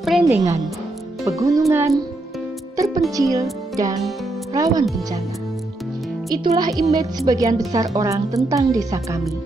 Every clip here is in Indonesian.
Prendengan, pegunungan, terpencil, dan rawan bencana. Itulah image sebagian besar orang tentang desa kami.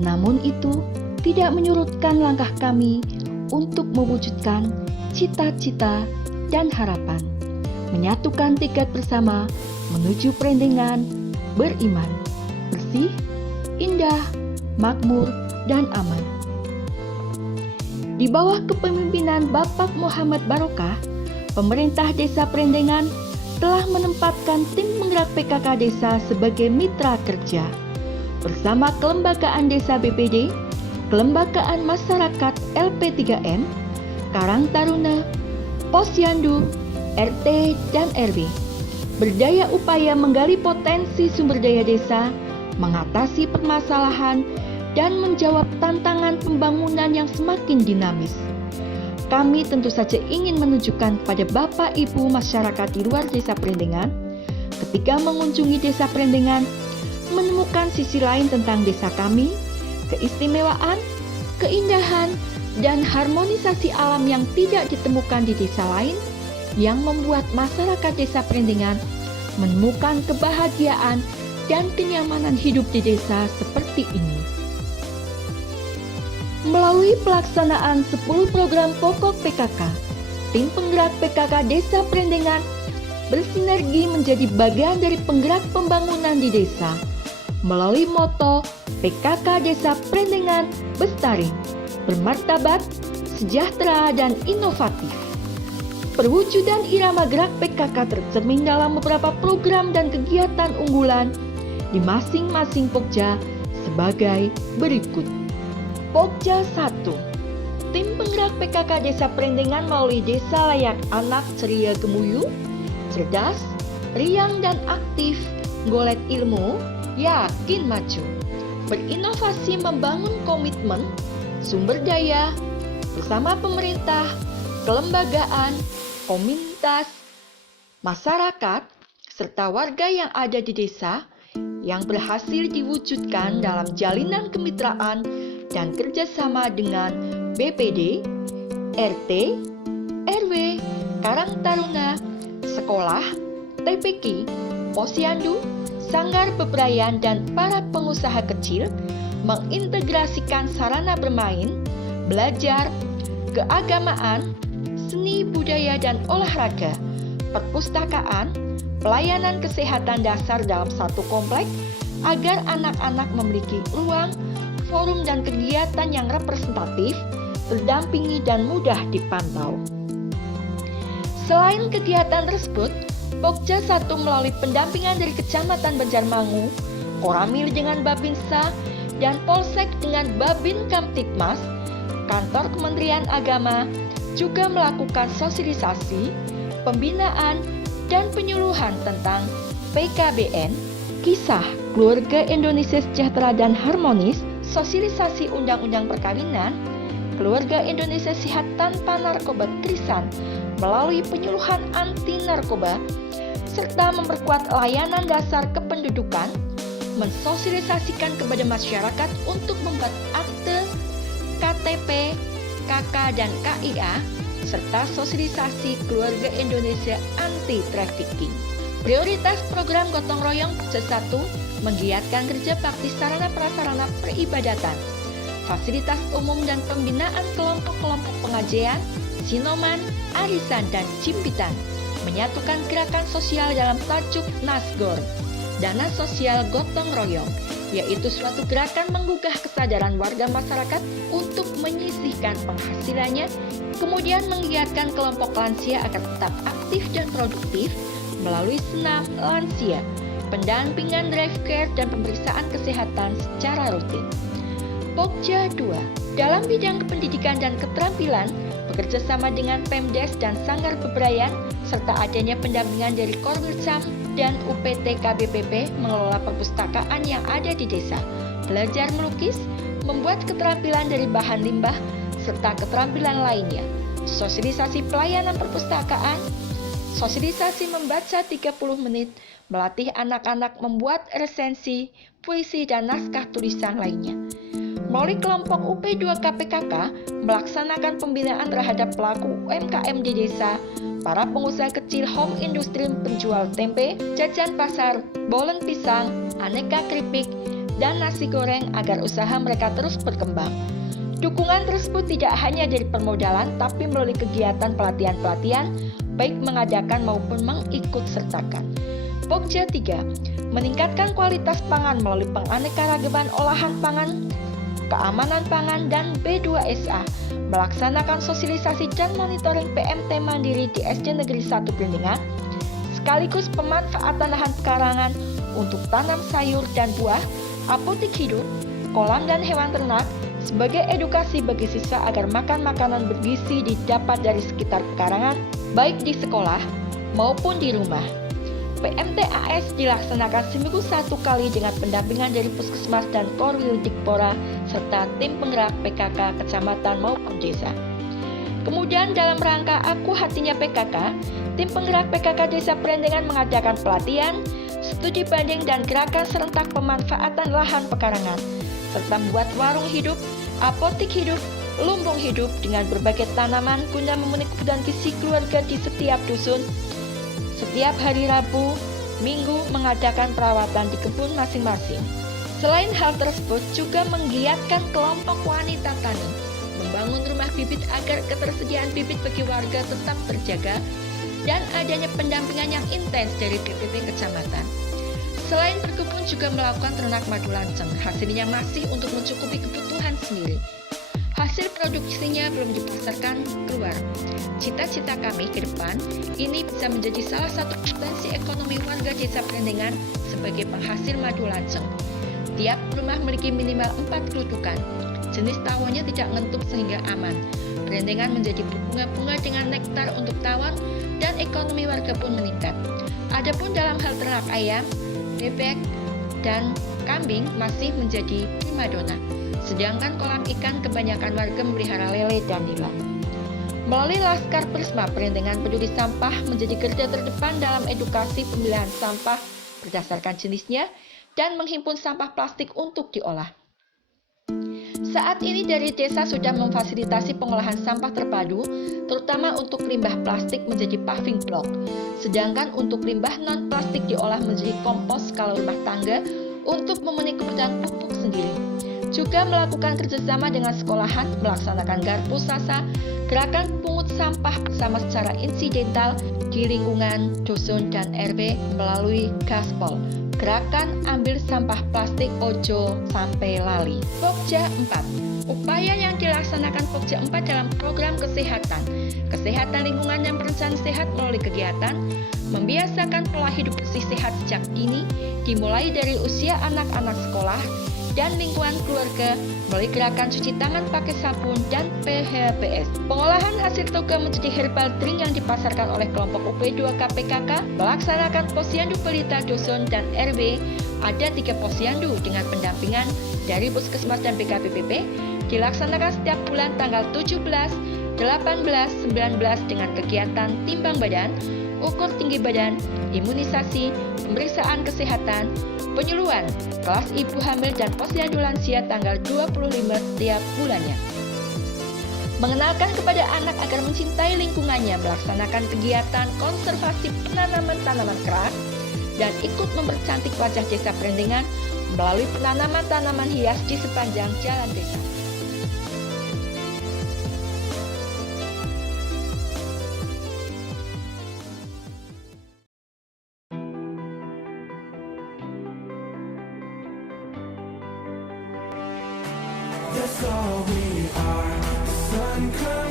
Namun itu tidak menyurutkan langkah kami untuk mewujudkan cita-cita dan harapan, menyatukan tekad bersama menuju Prendengan beriman, bersih, indah, makmur, dan aman. Di bawah kepemimpinan Bapak Muhammad Barokah, pemerintah Desa Prendengan telah menempatkan tim penggerak PKK Desa sebagai mitra kerja. Bersama Kelembagaan Desa BPD, Kelembagaan Masyarakat LP3M, Karang Taruna, Posyandu, RT, dan RW, berdaya upaya menggali potensi sumber daya desa, mengatasi permasalahan, dan menjawab tantangan pembangunan yang semakin dinamis. Kami tentu saja ingin menunjukkan kepada Bapak Ibu masyarakat di luar Desa Prendengan, ketika mengunjungi Desa Prendengan, menemukan sisi lain tentang desa kami, keistimewaan, keindahan, dan harmonisasi alam yang tidak ditemukan di desa lain, yang membuat masyarakat Desa Prendengan menemukan kebahagiaan dan kenyamanan hidup di desa seperti ini. Melalui pelaksanaan 10 program pokok PKK, tim penggerak PKK Desa Prendengan bersinergi menjadi bagian dari penggerak pembangunan di desa. Melalui moto PKK Desa Prendengan Bestari, bermartabat, sejahtera, dan inovatif. Perwujudan irama gerak PKK tercermin dalam beberapa program dan kegiatan unggulan di masing-masing Pokja sebagai berikut. Pokja 1. Tim penggerak PKK Desa Prendengan melalui Desa Layak Anak Ceria Gemuyu, cerdas, riang dan aktif, golek ilmu, yakin maju. Berinovasi membangun komitmen, sumber daya, bersama pemerintah, kelembagaan, komunitas, masyarakat, serta warga yang ada di desa yang berhasil diwujudkan dalam jalinan kemitraan dan kerjasama dengan BPD, RT, RW, Karang Taruna, sekolah, TPK, Posyandu, Sanggar Bebrayan, dan para pengusaha kecil mengintegrasikan sarana bermain, belajar, keagamaan, seni, budaya, dan olahraga, perpustakaan, pelayanan kesehatan dasar dalam satu komplek agar anak-anak memiliki ruang, forum, dan kegiatan yang representatif, terdampingi, dan mudah dipantau. Selain kegiatan tersebut, Pokja 1 melalui pendampingan dari Kecamatan Banjarmangu, Koramil dengan Babinsa, dan Polsek dengan Babin Kamtipmas, Kantor Kementerian Agama juga melakukan sosialisasi, pembinaan, dan penyuluhan tentang PKBN, Kisah Keluarga Indonesia Sejahtera dan Harmonis, sosialisasi Undang-Undang Perkawinan, Keluarga Indonesia Sehat Tanpa Narkoba Krisan melalui penyuluhan anti narkoba, serta memperkuat layanan dasar kependudukan, mensosialisasikan kepada masyarakat untuk membuat akte, KTP, KK, dan KIA, serta sosialisasi Keluarga Indonesia Anti Trafficking. Prioritas program Gotong Royong Pokja 1 menggiatkan kerja bakti sarana prasarana peribadatan, fasilitas umum dan pembinaan kelompok-kelompok pengajian, sinoman, arisan, dan cimpitan, menyatukan gerakan sosial dalam tajuk Nasgor, Dana Sosial Gotong Royong, yaitu suatu gerakan menggugah kesadaran warga masyarakat untuk menyisihkan penghasilannya, kemudian menggiatkan kelompok lansia agar tetap aktif dan produktif melalui senam lansia, pendampingan drive care, dan pemeriksaan kesehatan secara rutin. Pokja 2. Dalam bidang kependidikan dan keterampilan, bekerja sama dengan Pemdes dan Sanggar Bebrayan, serta adanya pendampingan dari Korwilsam dan UPT KBPP mengelola perpustakaan yang ada di desa, belajar melukis, membuat keterampilan dari bahan limbah, serta keterampilan lainnya, sosialisasi pelayanan perpustakaan, sosialisasi membaca 30 menit, melatih anak-anak membuat resensi, puisi, dan naskah tulisan lainnya. Melalui kelompok UP2K PKK melaksanakan pembinaan terhadap pelaku UMKM di desa, para pengusaha kecil home industri penjual tempe, jajan pasar, bolen pisang, aneka keripik, dan nasi goreng agar usaha mereka terus berkembang. Dukungan tersebut tidak hanya dari permodalan, tapi melalui kegiatan pelatihan-pelatihan, baik mengadakan maupun mengikutsertakan. Pokja 3. Meningkatkan kualitas pangan melalui penganekaragaman olahan pangan, keamanan pangan, dan B2SA. Melaksanakan sosialisasi dan monitoring PMT Mandiri di SD Negeri 1 Beringin, sekaligus pemanfaatan lahan pekarangan untuk tanam sayur dan buah, apotik hidup, kolam dan hewan ternak, sebagai edukasi bagi siswa agar makan makanan bergizi didapat dari sekitar pekarangan, baik di sekolah maupun di rumah. PMTAS dilaksanakan seminggu 1 kali dengan pendampingan dari Puskesmas dan Korwil Dikpora serta tim penggerak PKK kecamatan maupun desa. Kemudian dalam rangka Aku Hatinya PKK, tim penggerak PKK Desa Perendengan mengadakan pelatihan, studi banding dan gerakan serentak pemanfaatan lahan pekarangan, serta membuat warung hidup, apotik hidup, lumbung hidup dengan berbagai tanaman guna memenuhi kebutuhan gizi keluarga di setiap dusun. Setiap hari Rabu, Minggu mengadakan perawatan di kebun masing-masing. Selain hal tersebut juga menggiatkan kelompok wanita tani, membangun rumah bibit agar ketersediaan bibit bagi warga tetap terjaga, dan adanya pendampingan yang intens dari BPP Kecamatan. Selain berkebun juga melakukan ternak madu lanceng, hasilnya masih untuk mencukupi kebutuhan sendiri. Hasil produksinya belum dipasarkan keluar. Cita-cita kami ke depan, ini bisa menjadi salah satu potensi ekonomi warga Desa Perendengan sebagai penghasil madu lanceng. Tiap rumah memiliki minimal 4 kerutukan. Jenis tawonnya tidak ngentuk sehingga aman. Perendengan menjadi berbunga-bunga dengan nektar untuk tawon dan ekonomi warga pun meningkat. Adapun dalam hal ternak ayam, bebek, dan kambing masih menjadi primadona. Sedangkan kolam ikan kebanyakan warga memelihara lele dan nila. Melalui Laskar Prisma, Perendengan Peduli Sampah menjadi garda terdepan dalam edukasi pemilihan sampah berdasarkan jenisnya dan menghimpun sampah plastik untuk diolah. Saat ini dari desa sudah memfasilitasi pengolahan sampah terpadu, terutama untuk limbah plastik menjadi paving block. Sedangkan untuk limbah non-plastik diolah menjadi kompos skala rumah tangga untuk memenuhi kebutuhan pupuk sendiri. Juga melakukan kerjasama dengan sekolahan, melaksanakan garpu sasa, gerakan pungut sampah bersama secara insidental di lingkungan dusun dan RW melalui Gaspol. Gerakan ambil sampah plastik ojo sampai lali. Pokja 4. Upaya yang dilaksanakan Pokja 4 dalam program kesehatan lingkungan yang berencana sehat melalui kegiatan membiasakan pola hidup bersih sehat sejak dini, dimulai dari usia anak-anak sekolah dan lingkungan keluarga melalui gerakan cuci tangan pakai sabun dan PHBS. Pengolahan hasil toga menjadi herbal drink yang dipasarkan oleh kelompok UP2K PKK melaksanakan posyandu pelita dusun dan RW. Ada 3 posyandu dengan pendampingan dari Puskesmas dan BKPPP dilaksanakan setiap bulan tanggal 17, 18, 19 dengan kegiatan timbang badan, ukur tinggi badan, imunisasi, pemeriksaan kesehatan, penyuluhan, kelas ibu hamil dan posyandu lansia tanggal 25 setiap bulannya. Mengenalkan kepada anak agar mencintai lingkungannya, melaksanakan kegiatan konservasi penanaman tanaman keras, dan ikut mempercantik wajah Desa Perendengan melalui penanaman tanaman hias di sepanjang jalan desa. That's all we are. The sun comes.